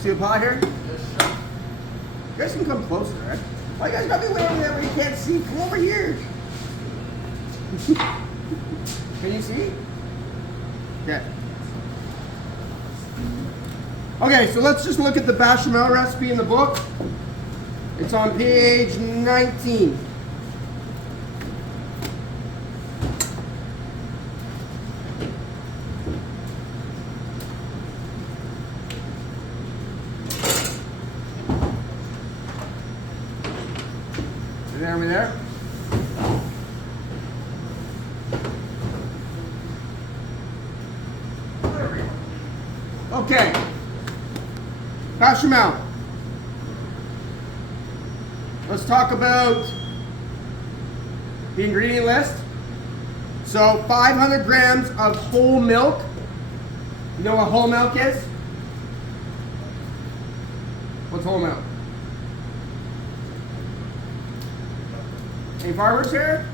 See the pot here? You guys can come closer, right? Why you guys gotta be way over there where you can't see? Come over here. Can you see? Yeah. Okay, so let's just look at the bechamel recipe in the book. It's on page 19. Over there. Okay. Bechamel. Let's talk about the ingredient list. So 500 grams of whole milk. You know what whole milk is? What's whole milk? Any farmers here?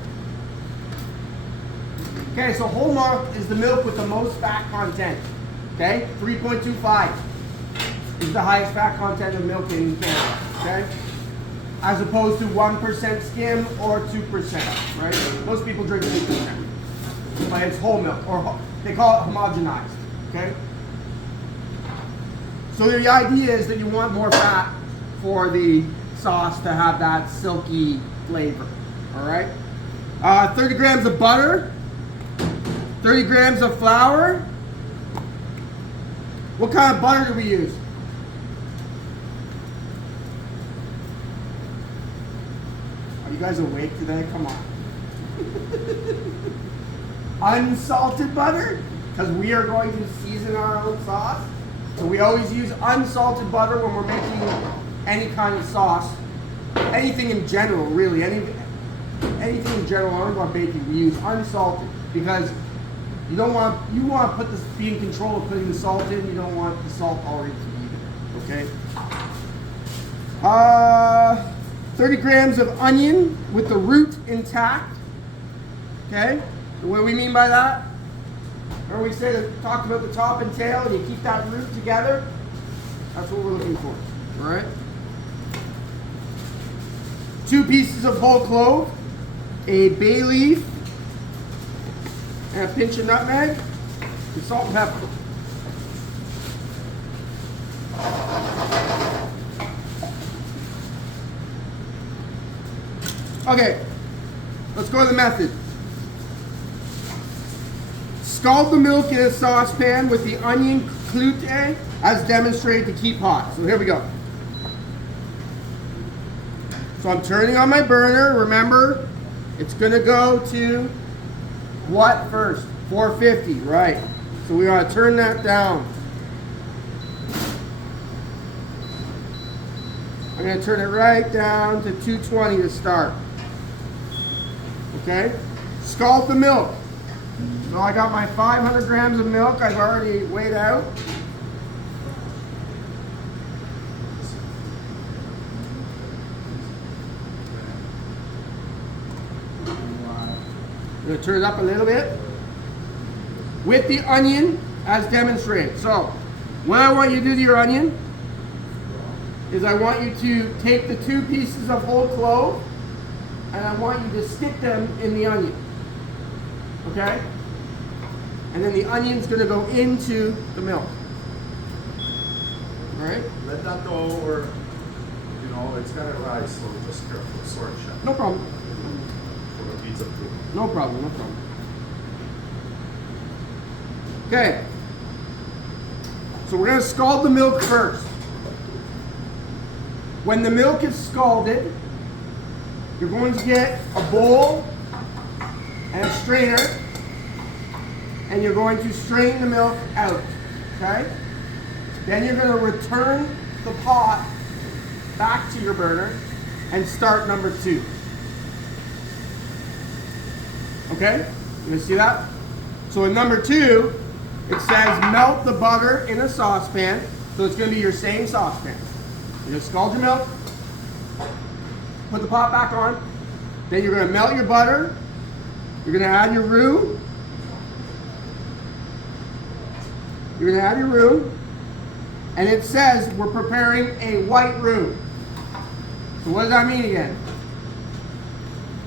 Okay, so whole milk is the milk with the most fat content. Okay, 3.25 is the highest fat content of milk in Canada. Okay, as opposed to 1% skim or 2%. Right? Most people drink 2%, but it's whole milk, or they call it homogenized. Okay. So the idea is that you want more fat for the sauce to have that silky flavor. All right, 30 grams of butter, 30 grams of flour. What kind of butter do we use? Are you guys awake today? Come on. Unsalted butter, because we are going to season our own sauce. So we always use unsalted butter when we're making any kind of sauce. Anything in general, really. Anything in general, I don't want baking, we use unsalted because you want to be in control of putting the salt in. You don't want the salt already to be there. Okay. 30 grams of onion with the root intact. Okay. So what do we mean by that? Or we say that talked about the top and tail, and you keep that root together. That's what we're looking for. All right. 2 pieces of whole clove, a bay leaf, and a pinch of nutmeg, and salt and pepper. Okay, let's go to the method. Scald the milk in a saucepan with the onion cloute as demonstrated to keep hot. So here we go. So I'm turning on my burner. Remember, it's gonna go to what first? 450, right. So we gotta turn that down. I'm gonna turn it right down to 220 to start. Okay? Scald the milk. So I got my 500 grams of milk I've already weighed out. I'm going to turn it up a little bit with the onion as demonstrated. So what I want you to do to your onion is I want you to take the 2 pieces of whole clove and I want you to stick them in the onion. Okay? And then the onion's going to go into the milk. All right? Let that go, or, you know, it's got to rise, so just careful, sword shot. No problem. For the pizza too. No problem, no problem. Okay. So we're going to scald the milk first. When the milk is scalded, you're going to get a bowl and a strainer, and you're going to strain the milk out. Okay? Then you're going to return the pot back to your burner and start number 2. Okay? You gonna see that? So in number 2, it says melt the butter in a saucepan. So it's going to be your same saucepan. You're going to scald your milk, put the pot back on, then you're going to melt your butter, you're going to add your roux, And it says we're preparing a white roux. So what does that mean again?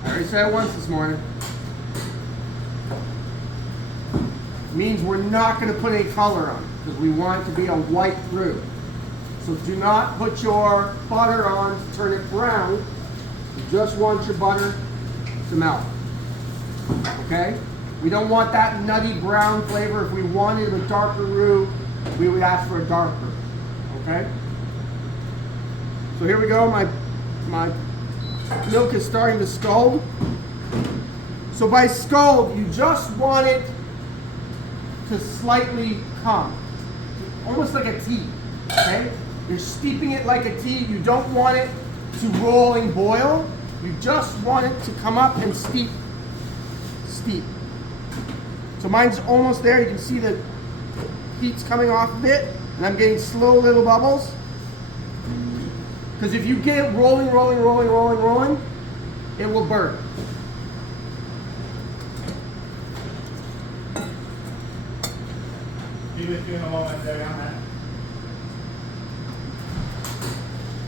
I already said it once this morning. It means we're not going to put any color on it because we want it to be a white roux. So do not put your butter on to turn it brown. You just want your butter to melt. Okay? We don't want that nutty brown flavor. If we wanted a darker roux, we would ask for a darker. Okay? So here we go. My milk is starting to scald. So by scald, you just want it to slightly come. Almost like a tea. Okay? You're steeping it like a tea. You don't want it to roll and boil. You just want it to come up and steep. Steep. So mine's almost there. You can see the heat's coming off of it. And I'm getting slow little bubbles. Because if you get it rolling, it will burn. Leave it in a moment there on that.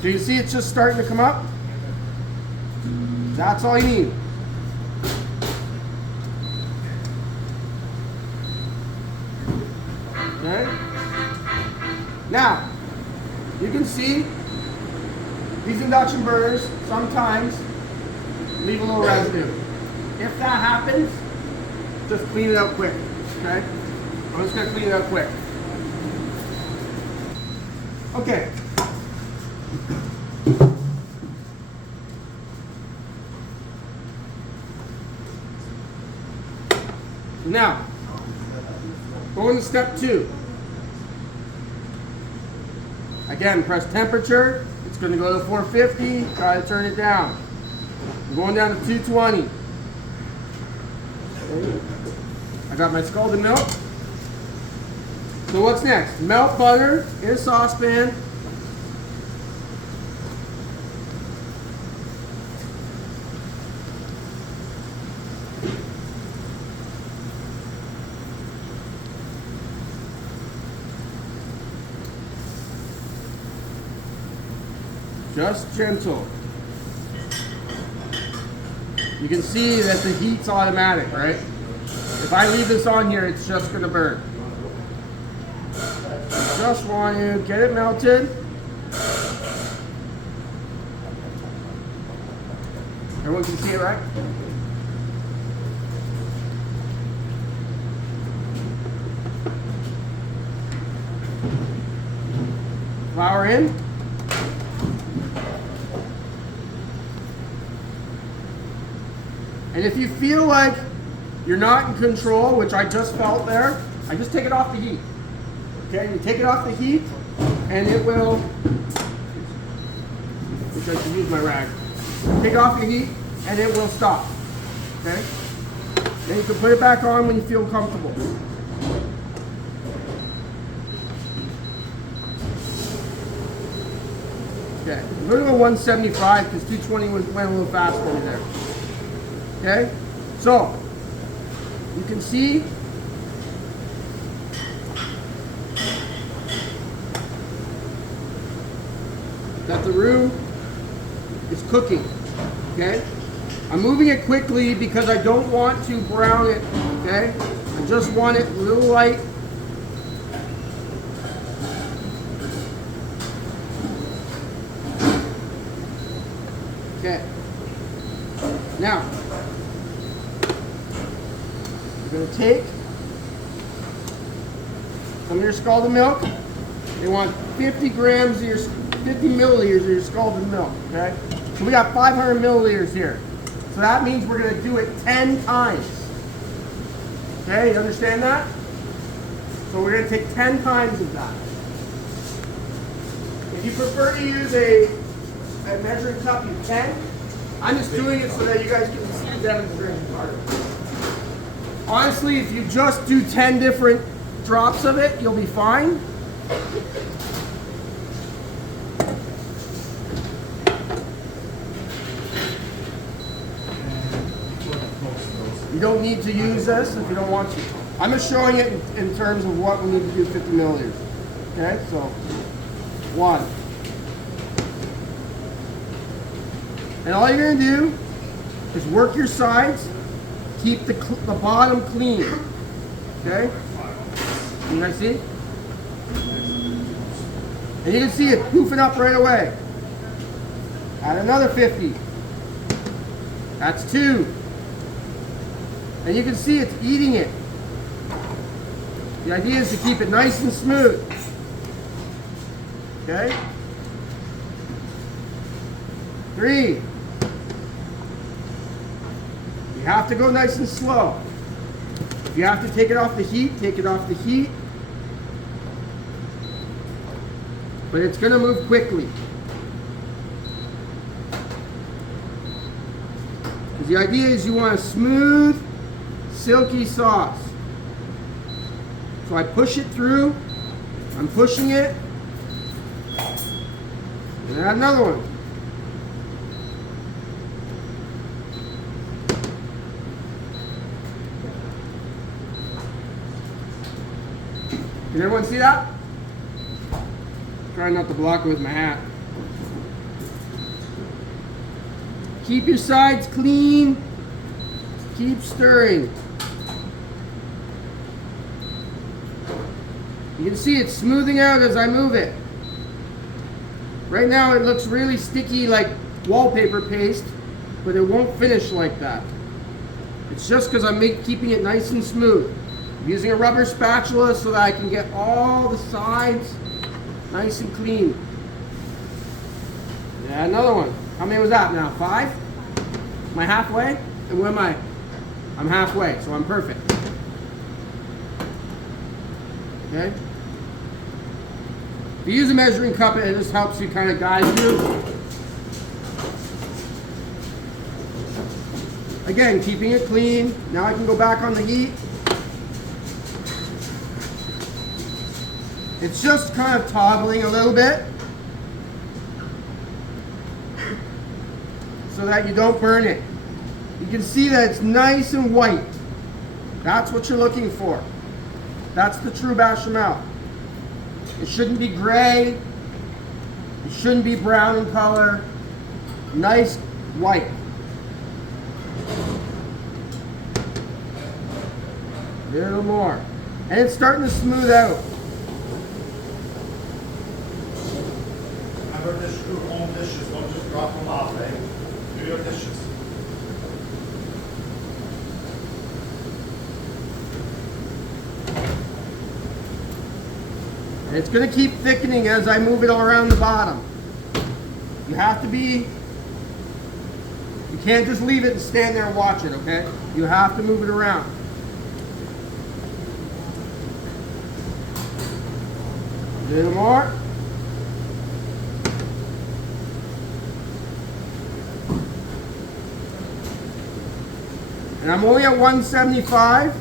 So you see it's just starting to come up? That's all you need. Okay? Now, you can see these induction burners sometimes leave a little residue. If that happens, just clean it out quick. Okay? I'm just gonna clean it out quick. Okay. Now, going to step 2. Again, press temperature. It's going to go to 450. Try to turn it down. I'm going down to 220. I got my scalded milk. So what's next? Melt butter in a saucepan. Just gentle. You can see that the heat's automatic, right? If I leave this on here, it's just going to burn. Just want to get it melted. Everyone can see it, right? Flour in. And if you feel like you're not in control, which I just felt there, I just take it off the heat. Okay, you take it off the heat, and it will, which I should use my rag. Take it off the heat, and it will stop. Okay? Then you can put it back on when you feel comfortable. Okay, we're going to go 175 because 220 went a little fast for me there. Okay, so you can see that the roux is cooking. Okay, I'm moving it quickly because I don't want to brown it. Okay, I just want it a little light. Okay, now you're going to take some of your scalded milk. You want 50 grams of your 50 milliliters of your scalded milk. Okay, so we got 500 milliliters here. So that means we're going to do it 10 times. Okay, you understand that? So we're going to take 10 times of that. If you prefer to use a measuring cup, you can. I'm just doing it so that you guys can see the demonstration part of it. Honestly, if you just do 10 different drops of it, you'll be fine. You don't need to use this if you don't want to. I'm just showing it in terms of what we need to do 50 milliliters. Okay, so 1. And all you're gonna do is work your sides, keep the bottom clean. Okay? You guys see? And you can see it poofing up right away. Add another 50. That's 2. And you can see it's eating it. The idea is to keep it nice and smooth. Okay? 3. You have to go nice and slow. If you have to take it off the heat, take it off the heat. But it's going to move quickly. Because the idea is you want a smooth, silky sauce. So I push it through. I'm pushing it. And add another one. Can everyone see that? Try not to block it with my hat. Keep your sides clean. Keep stirring. You can see it's smoothing out as I move it. Right now it looks really sticky like wallpaper paste, but it won't finish like that. It's just because I'm keeping it nice and smooth. I'm using a rubber spatula so that I can get all the sides nice and clean. Yeah, another one. How many was that now? 5? Am I halfway? And where am I? I'm halfway, so I'm perfect. Okay? If you use a measuring cup, it just helps you kind of guide you. Again, keeping it clean. Now I can go back on the heat. It's just kind of toggling a little bit so that you don't burn it. You can see that it's nice and white. That's what you're looking for. That's the true bechamel. It shouldn't be gray. It shouldn't be brown in color. Nice white. A little more. And it's starting to smooth out. Remember to do home dishes, don't just drop them off, eh? Do your dishes. And it's going to keep thickening as I move it all around the bottom. You have to be, you can't just leave it and stand there and watch it, okay? You have to move it around. A little more. And I'm only at 175.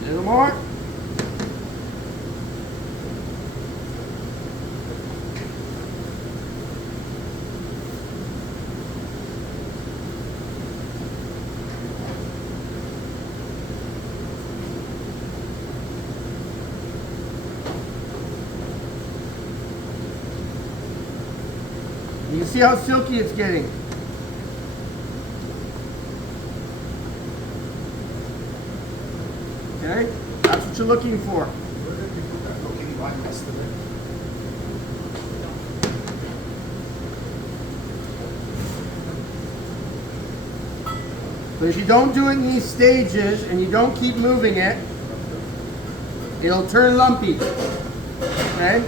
A little more. You can see how silky it's getting. Okay? That's what you're looking for. Where did you put that cooking bun yesterday? But if you don't do it in these stages and you don't keep moving it, it'll turn lumpy. Okay?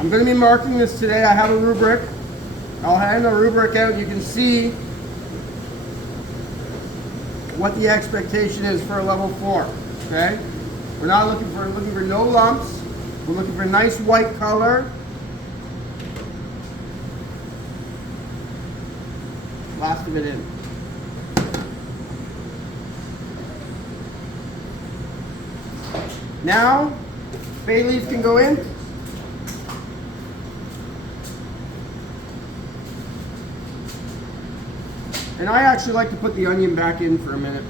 I'm going to be marking this today. I have a rubric. I'll hand the rubric out. You can see what the expectation is for a level 4. Okay? We're not looking for no lumps. We're looking for nice white color. Last of it in. Now, bay leaf can go in. And I actually like to put the onion back in for a minute.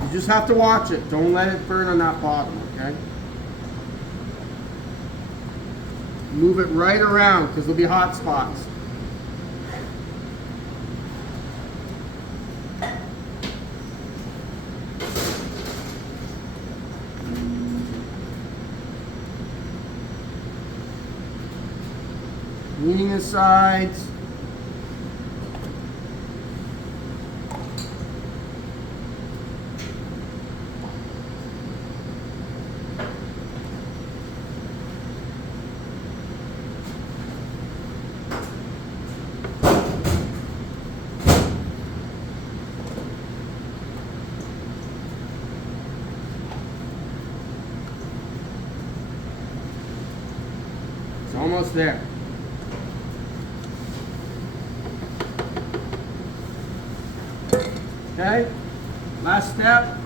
You just have to watch it. Don't let it burn on that bottom, okay? Move it right around because there'll be hot spots. Leaning the sides. It's almost there. Okay, last step.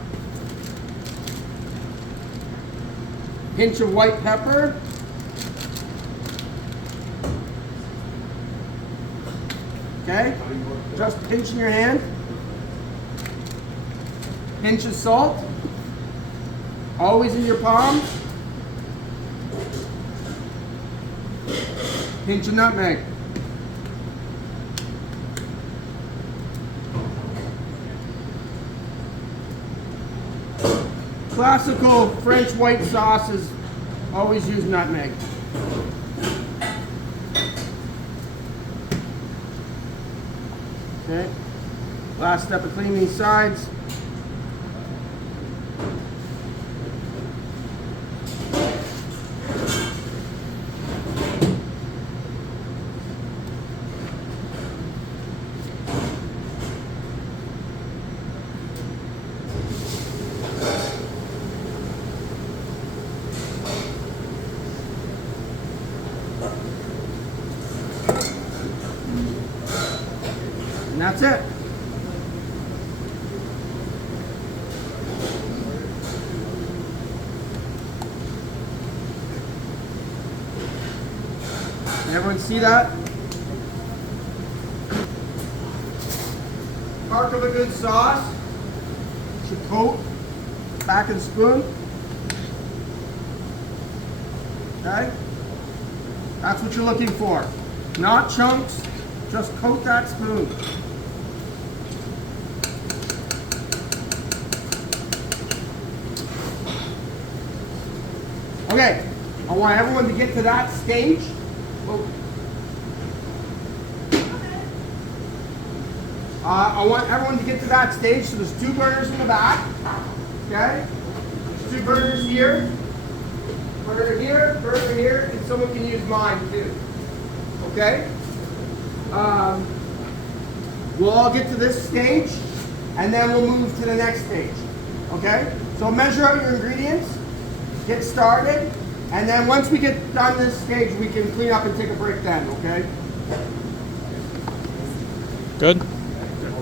Pinch of white pepper. Okay, just pinch in your hand. Pinch of salt. Always in your palm. Pinch of nutmeg. Classical French white sauces always use nutmeg. Okay. Last step of cleaning these sides. And that's it. Can everyone see that? Mark of a good sauce should coat back of the spoon. Okay? That's what you're looking for. Not chunks, just coat that spoon. Okay, I want everyone to get to that stage. I want everyone to get to that stage. So there's 2 burners in the back. Okay? There's 2 burners here. Burner here, and someone can use mine too. Okay? We'll all get to this stage, and then we'll move to the next stage. Okay? So measure out your ingredients. Get started, and then once we get done this stage, we can clean up and take a break then, okay? Good.